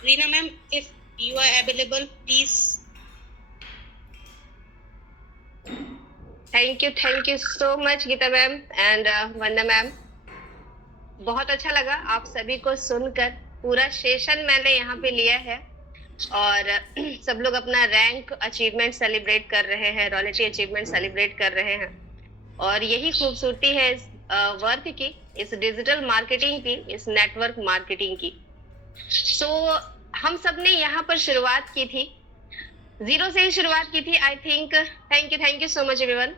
Reena ma'am, if you are available, please. Thank you so much Geeta ma'am and Vandana ma'am. बहुत अच्छा लगा आप सभी को सुनकर। पूरा सेशन मैंने यहाँ पे लिया है और सब लोग अपना रैंक अचीवमेंट सेलिब्रेट कर रहे हैं, रॉयल्टी अचीवमेंट सेलिब्रेट कर रहे हैं। और यही खूबसूरती है इस वर्क की, इस डिजिटल मार्केटिंग की, इस नेटवर्क मार्केटिंग की। सो हम सब ने यहाँ पर शुरुआत की थी, जीरो से ही शुरुआत की थी I think. Thank you so much everyone.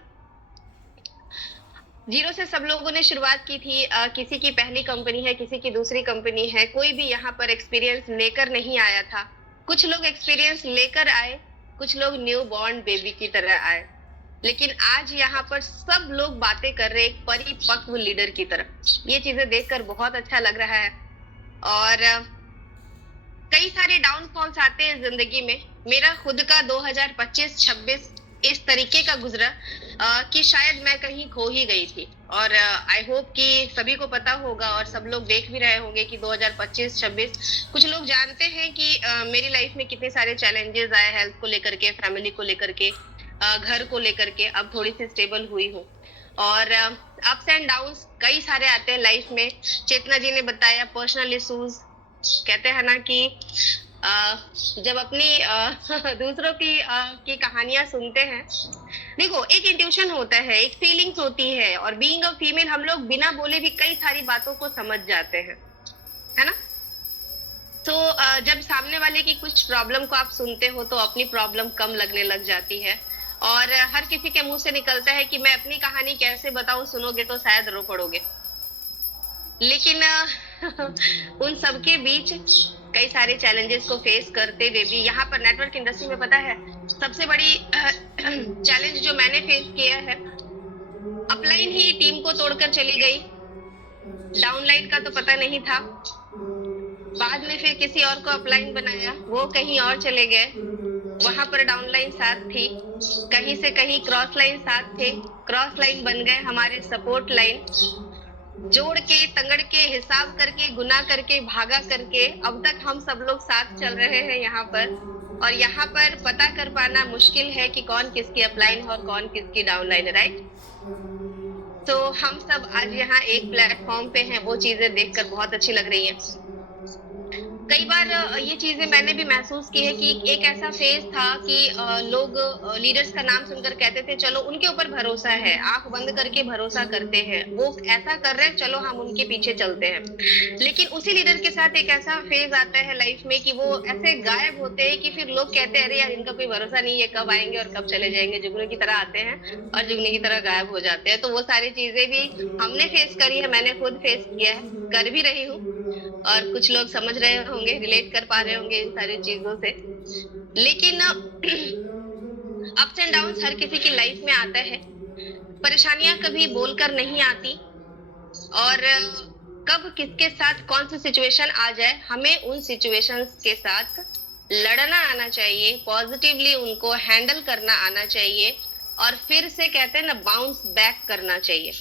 Zero से सब लोगों ने शुरुआत की थी। किसी की पहली कंपनी है, किसी की दूसरी कंपनी है, कोई भी यहाँ पर एक्सपीरियंस लेकर नहीं आया था। कुछ लोग एक्सपीरियंस लेकर आए, कुछ लोग न्यू बॉर्न बेबी की तरह आए, लेकिन आज यहाँ पर सब लोग बातें कर रहे एक परिपक्व लीडर की तरह। ये चीजें देखकर बहुत अच्छा लग रहा है। और कई सारे डाउनफॉल्स आते हैं जिंदगी में। मेरा खुद का 2025-26 इस तरीके का गुजरा कि शायद मैं कहीं खो ही गई थी। और आई होप कि सभी को पता होगा और सब लोग देख भी रहे होंगे कि 2025-26 कुछ लोग जानते हैं कि मेरी लाइफ में कितने सारे चैलेंजेस आए, हेल्थ को लेकर के, फैमिली को लेकर के, घर को लेकर के। अब थोड़ी सी स्टेबल हुई हूँ और अप्स एंड डाउन्स कई सारे आते हैं लाइफ में। चेतना जी ने बताया पर्सनल इश्यूज। कहते हैं ना कि जब अपनी दूसरों की कहानियां सुनते हैं, देखो एक इंट्यूशन होता है, एक फीलिंग्स होती है, और बीइंग अ फीमेल हम लोग बिना बोले भी कई सारी बातों को समझ जाते हैं, है ना। तो जब सामने वाले की कुछ प्रॉब्लम को आप सुनते हो तो अपनी प्रॉब्लम कम लगने लग जाती है। और हर किसी के मुंह से निकलता है कि मैं अपनी कहानी कैसे बताऊं, सुनोगे तो शायद रो पड़ोगे। लेकिन उन सबके बीच कई सारे चैलेंजेस को फेस करते हुए भी यहाँ पर नेटवर्क इंडस्ट्री में पता है सबसे बड़ी चैलेंज जो मैंने फेस किया है, अपलाइन ही टीम को तोड़कर चली गई। डाउनलाइन का तो पता नहीं था, बाद में फिर किसी और को अपलाइन बनाया, वो कहीं और चले गए, वहां पर डाउनलाइन साथ थी। कहीं से कहीं क्रॉस लाइन साथ थे, क्रॉस लाइन बन गए हमारे सपोर्ट लाइन। जोड़ के तंगड़ के हिसाब करके गुना करके भागा करके अब तक हम सब लोग साथ चल रहे हैं यहाँ पर। और यहाँ पर पता कर पाना मुश्किल है कि कौन किसकी अपलाइन है और कौन किसकी डाउनलाइन है, राइट। तो हम सब आज यहाँ एक प्लेटफॉर्म पे हैं, वो चीजें देखकर बहुत अच्छी लग रही हैं। कई बार ये चीजें मैंने भी महसूस की है कि एक ऐसा फेज था कि लोग लीडर्स का नाम सुनकर कहते थे चलो उनके ऊपर भरोसा है, आंख बंद करके भरोसा करते हैं, वो ऐसा कर रहे हैं चलो हम उनके पीछे चलते हैं। लेकिन उसी लीडर के साथ एक ऐसा फेज आता है लाइफ में कि वो ऐसे गायब होते हैं कि फिर लोग कहते हैं अरे यार इनका कोई भरोसा नहीं है, कब आएंगे और कब चले जाएंगे, जुगनू की तरह आते हैं और जुगनी की तरह गायब हो जाते हैं। तो वो सारी चीजें भी हमने फेस करी है, मैंने खुद फेस किया है, कर भी रही हूँ। और कुछ लोग समझ रहे होंगे, रिलेट कर पा रहे होंगे इन सारी चीजों से। लेकिन अप्स एंड डाउन्स हर किसी की लाइफ में आता है। परेशानियां कभी बोलकर नहीं आती, और कब किसके साथ कौन सी सिचुएशन आ जाए, हमें उन सिचुएशंस के साथ लड़ना आना चाहिए, पॉजिटिवली उनको हैंडल करना आना चाहिए, और फिर से कहते हैं ना बाउंस बैक करना चाहिए।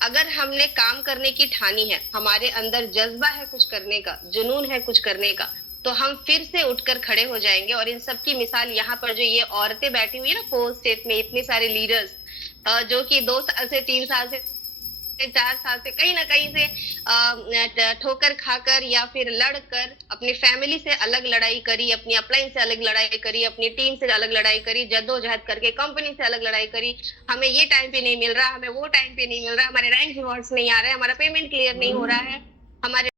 अगर हमने काम करने की ठानी है, हमारे अंदर जज्बा है कुछ करने का, जुनून है कुछ करने का, तो हम फिर से उठकर खड़े हो जाएंगे। और इन सब की मिसाल यहाँ पर जो ये औरतें बैठी हुई है ना फोर्थ स्टेट में, इतने सारे लीडर्स जो कि 2 साल से 3 साल से 4 साल से कहीं ना कहीं से ठोकर खाकर या फिर लड़कर अपनी फैमिली से अलग लड़ाई करी, अपनी अपलाइन से अलग लड़ाई करी, अपनी टीम से अलग लड़ाई करी, जद्दोजहद करके कंपनी से अलग लड़ाई करी। हमें ये टाइम पे नहीं मिल रहा, हमें वो टाइम पे नहीं मिल रहा, हमारे रैंक रिवॉर्ड्स नहीं आ रहे, हमारा पेमेंट क्लियर नहीं हो रहा है, हमारे